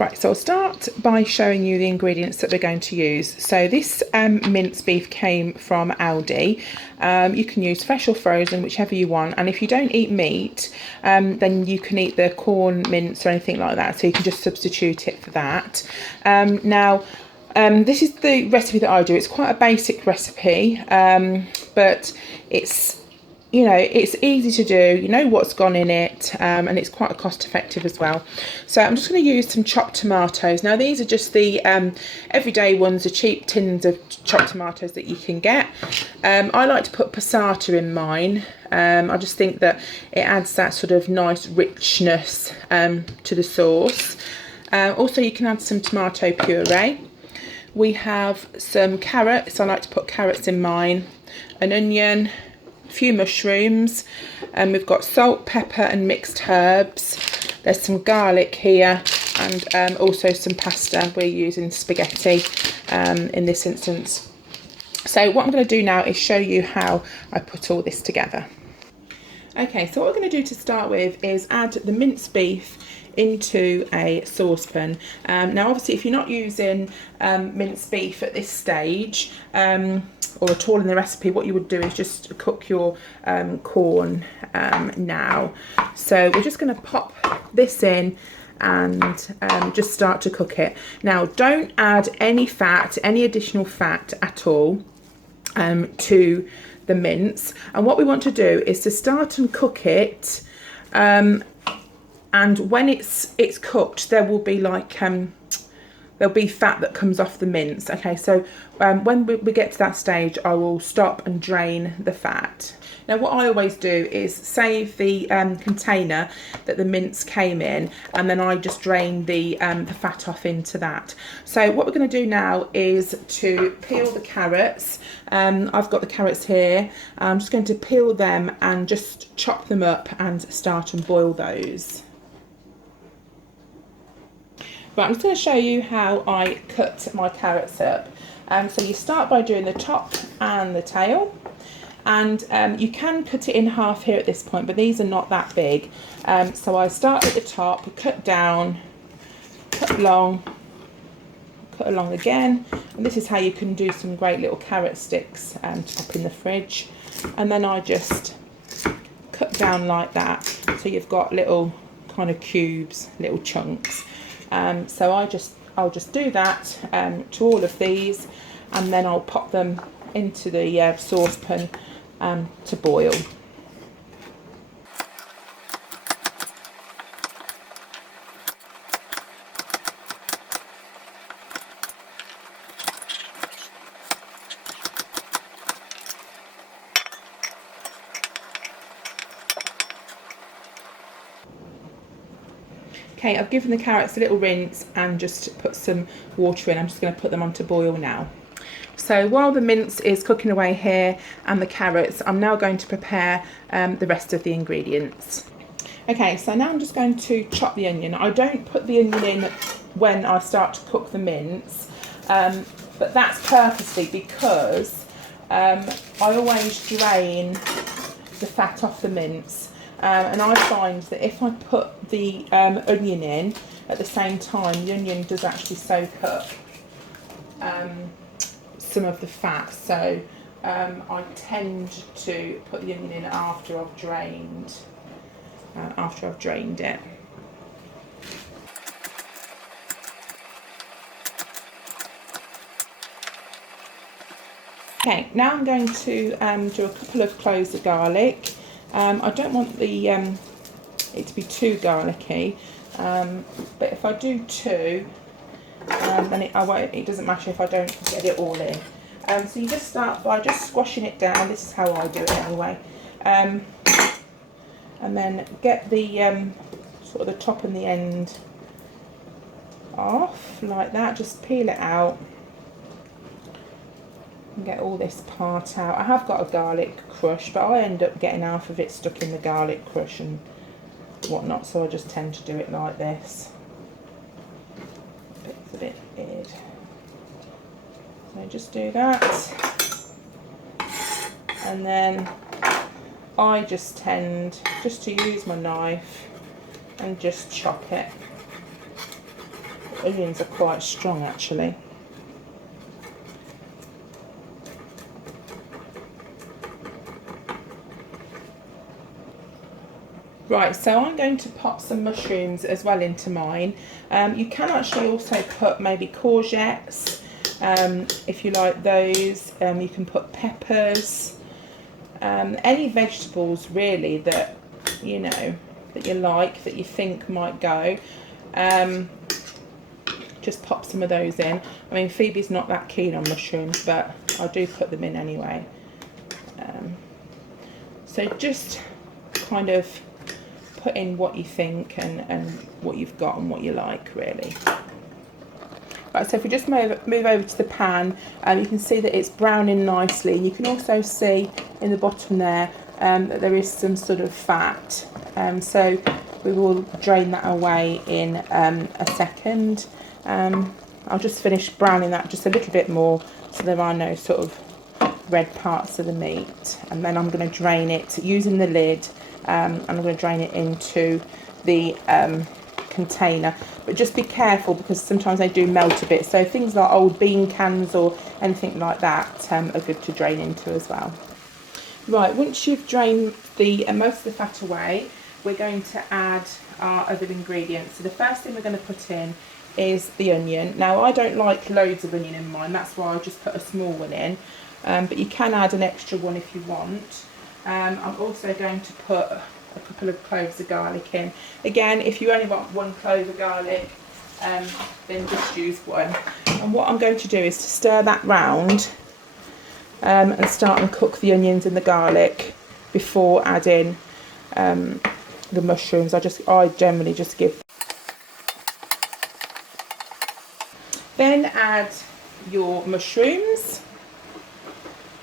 Right, so I'll start by showing you the ingredients that we're going to use. So this mince beef came from Aldi. You can use fresh or frozen, whichever you want. And if you don't eat meat, then you can eat the Quorn mince or anything like that. So you can just substitute it for that. This is the recipe that I do. It's quite a basic recipe, but it's, you know, it's easy to do, you know what's gone in it, and it's quite cost effective as well. So I'm just going to use some chopped tomatoes. Now these are just the everyday ones, the cheap tins of chopped tomatoes that you can get. I like to put passata in mine. I just think that it adds that sort of nice richness to the sauce. Also you can add some tomato puree. We have some carrots. I like to put carrots in mine, an onion, few mushrooms, and we've got salt, pepper and mixed herbs. There's some garlic here, and also some pasta. We're using spaghetti in this instance. So what I'm going to do now is show you how I put all this together. Okay, so what we're going to do to start with is add the minced beef into a saucepan. Now obviously if you're not using minced beef at this stage, or at all in the recipe, what you would do is just cook your corn now. So we're just going to pop this in and just start to cook it. Now don't add any fat, any additional fat at all to the mince. And what we want to do is to start and cook it, and when it's cooked, there will be like there'll be fat that comes off the mince. Okay, so when we get to that stage, I will stop and drain the fat. Now what I always do is save the container that the mince came in, and then I just drain the fat off into that. So what we're going to do now is to peel the carrots. I've got the carrots here. I'm just going to peel them and just chop them up and start and boil those. Right, I'm just going to show you how I cut my carrots up. So you start by doing the top and the tail, and you can cut it in half here at this point, but these are not that big. So I start at the top, cut down, cut along again, and this is how you can do some great little carrot sticks to pop in the fridge. And then I just cut down like that, so you've got little kind of cubes, little chunks. So I'll just do that to all of these, and then I'll pop them into the saucepan to boil. Okay, I've given the carrots a little rinse and just put some water in. I'm just going to put them on to boil now. So while the mince is cooking away here and the carrots, I'm now going to prepare the rest of the ingredients. Okay, so now I'm just going to chop the onion. I don't put the onion in when I start to cook the mince, but that's purposely because I always drain the fat off the mince. And I find that if I put the onion in at the same time, the onion does actually soak up some of the fat. So I tend to put the onion in after I've drained it. Okay, now I'm going to do a couple of cloves of garlic. I don't want it to be too garlicky, but if I do two, then it doesn't matter if I don't get it all in. So you just start by just squashing it down. This is how I do it anyway, and then get the sort of the top and the end off like that. Just peel it out and get all this part out. I have got a garlic crush, but I end up getting half of it stuck in the garlic crush and whatnot, so I just tend to do it like this. It's a bit weird. So just do that, and then I just tend just to use my knife and just chop it onions are quite strong actually. Right, so I'm going to pop some mushrooms as well into mine. You can actually also put maybe courgettes, if you like those. You can put peppers, any vegetables really that you know that you like, that you think might go. Just pop some of those in. I mean, Phoebe's not that keen on mushrooms, but I do put them in anyway. So just kind of put in what you think and what you've got and what you like really. Right, so if we just move over to the pan, you can see that it's browning nicely. You can also see in the bottom there that there is some sort of fat. So we will drain that away in a second. I'll just finish browning that just a little bit more so there are no sort of red parts of the meat. And then I'm going to drain it using the lid. And I'm going to drain it into the container, but just be careful because sometimes they do melt a bit, so things like old bean cans or anything like that are good to drain into as well. Right, once you've drained the most of the fat away, we're going to add our other ingredients. So the first thing we're going to put in is the onion. Now I don't like loads of onion in mine, that's why I just put a small one in, but you can add an extra one if you want. I'm also going to put a couple of cloves of garlic in. Again, if you only want one clove of garlic, then just use one. And what I'm going to do is to stir that round and start and cook the onions and the garlic before adding the mushrooms. I generally just give. Then add your mushrooms.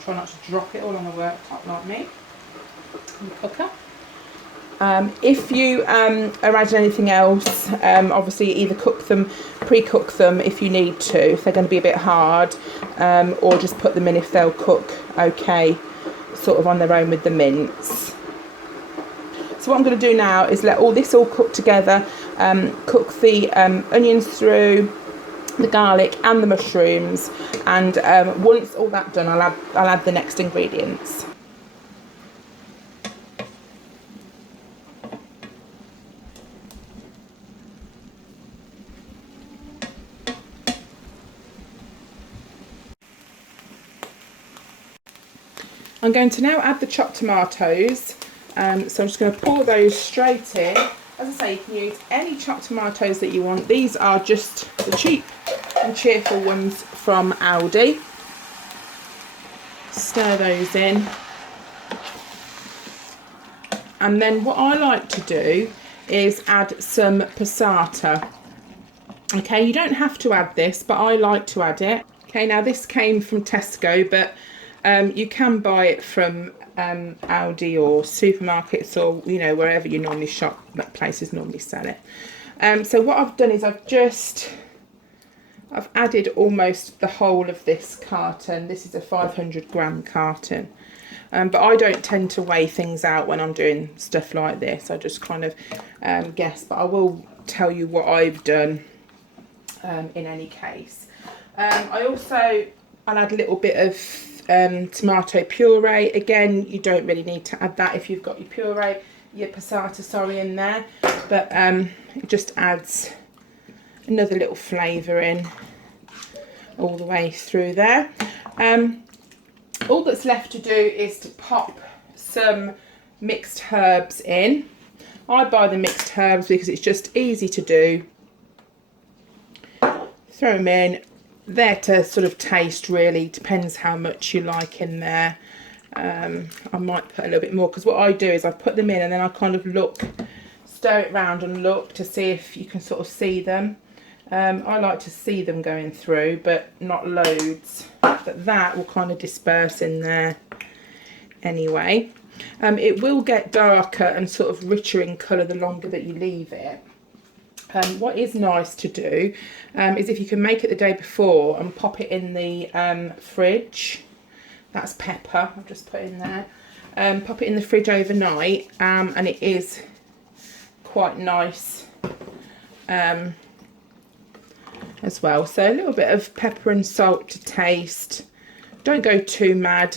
Try not to drop it all on the worktop like me. In the cooker. If you are adding anything else, obviously either pre-cook them if you need to, if they're going to be a bit hard, or just put them in if they'll cook okay, sort of on their own with the mince. So what I'm going to do now is let all this cook together, cook the onions through, the garlic and the mushrooms, and once all that's done, I'll add the next ingredients. I'm going to now add the chopped tomatoes, so I'm just going to pour those straight in. As I say, you can use any chopped tomatoes that you want. These are just the cheap and cheerful ones from Aldi. Stir those in. And then what I like to do is add some passata. Okay, you don't have to add this, but I like to add it. Okay, now this came from Tesco, but you can buy it from Aldi or supermarkets or wherever you normally shop, that places normally sell it. So what I've done is I've added almost the whole of this carton. This is a 500-gram carton, but I don't tend to weigh things out when I'm doing stuff like this. I just kind of guess, but I will tell you what I've done in any case. I'll add a little bit of tomato puree. Again, you don't really need to add that if you've got your passata in there, but it just adds another little flavour in all the way through there. All that's left to do is to pop some mixed herbs in. I buy the mixed herbs because it's just easy to do. Throw them in. They're to sort of taste, really, depends how much you like in there. I might put a little bit more, because what I do is I put them in and then I kind of stir it round and look to see if you can sort of see them. I like to see them going through, but not loads, but that will kind of disperse in there anyway. It will get darker and sort of richer in colour the longer that you leave it. What is nice to do is if you can make it the day before and pop it in the fridge. That's pepper I've just put in there. Pop it in the fridge overnight, and it is quite nice as well. So a little bit of pepper and salt to taste. Don't go too mad.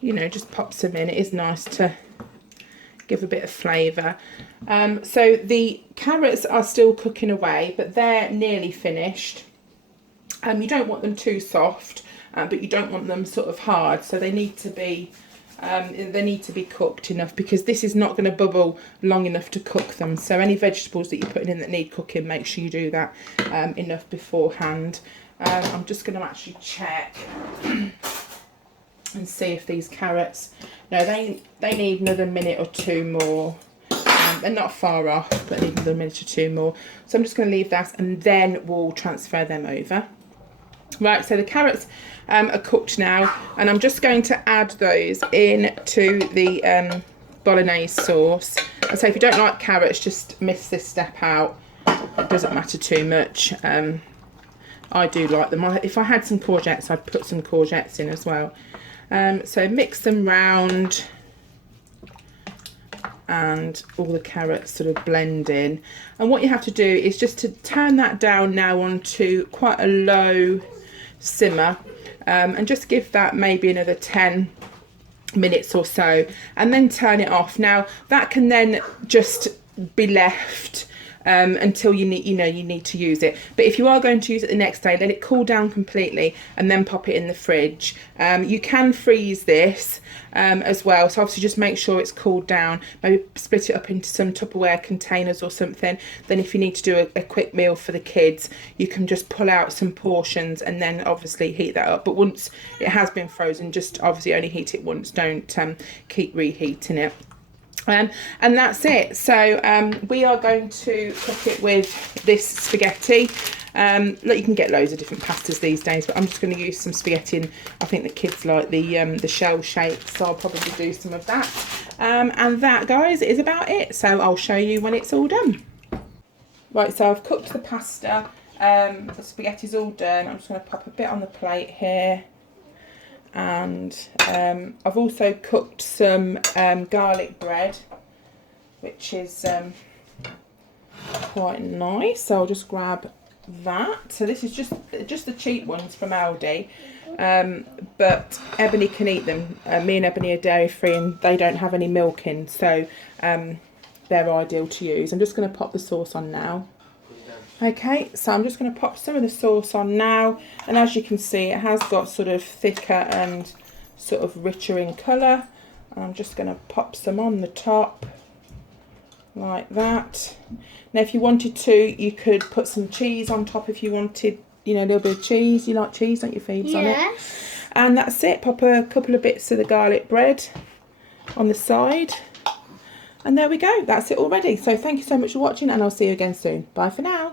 You know, just pop some in. It is nice to give a bit of flavour. So the carrots are still cooking away, but they're nearly finished. You don't want them too soft, but you don't want them sort of hard. So they need to be cooked enough, because this is not going to bubble long enough to cook them. So any vegetables that you're putting in that need cooking, make sure you do that enough beforehand. I'm just going to actually check and see if these carrots, no, they need another minute or two more. They're not far off, but need another minute or two more. So I'm just going to leave that, and then we'll transfer them over. Right, so the carrots are cooked now, and I'm just going to add those into the Bolognese sauce. And so if you don't like carrots, just miss this step out. It doesn't matter too much. I do like them. If I had some courgettes, I'd put some courgettes in as well. So mix them round, and all the carrots sort of blend in. And what you have to do is just to turn that down now onto quite a low simmer, and just give that maybe another 10 minutes or so, and then turn it off. Now that can then just be left until you need to use it. But if you are going to use it the next day, let it cool down completely and then pop it in the fridge. You can freeze this as well, so obviously just make sure it's cooled down. Maybe split it up into some Tupperware containers or something. Then if you need to do a quick meal for the kids, you can just pull out some portions and then obviously heat that up. But once it has been frozen, just obviously only heat it once, don't keep reheating it. And that's it. So we are going to cook it with this spaghetti. Look, you can get loads of different pastas these days, but I'm just going to use some spaghetti, and I think the kids like the shell shape, so I'll probably do some of that. And that, guys, is about it. So I'll show you when it's all done. Right, so I've cooked the pasta. The spaghetti's all done. I'm just going to pop a bit on the plate here. And I've also cooked some garlic bread, which is quite nice. So I'll just grab that. So this is just the cheap ones from Aldi, but Ebony can eat them. Me and Ebony are dairy free, and they don't have any milk in, so they're ideal to use. I'm just going to pop the sauce on now. Okay, so I'm just going to pop some of the sauce on now, and as you can see, it has got sort of thicker and sort of richer in colour. And I'm just going to pop some on the top like that. Now if you wanted to, you could put some cheese on top if you wanted, you know, a little bit of cheese. You like cheese, don't you, Phoebes, on it? And that's it. Pop a couple of bits of the garlic bread on the side. And there we go, that's it already. So thank you so much for watching, and I'll see you again soon. Bye for now.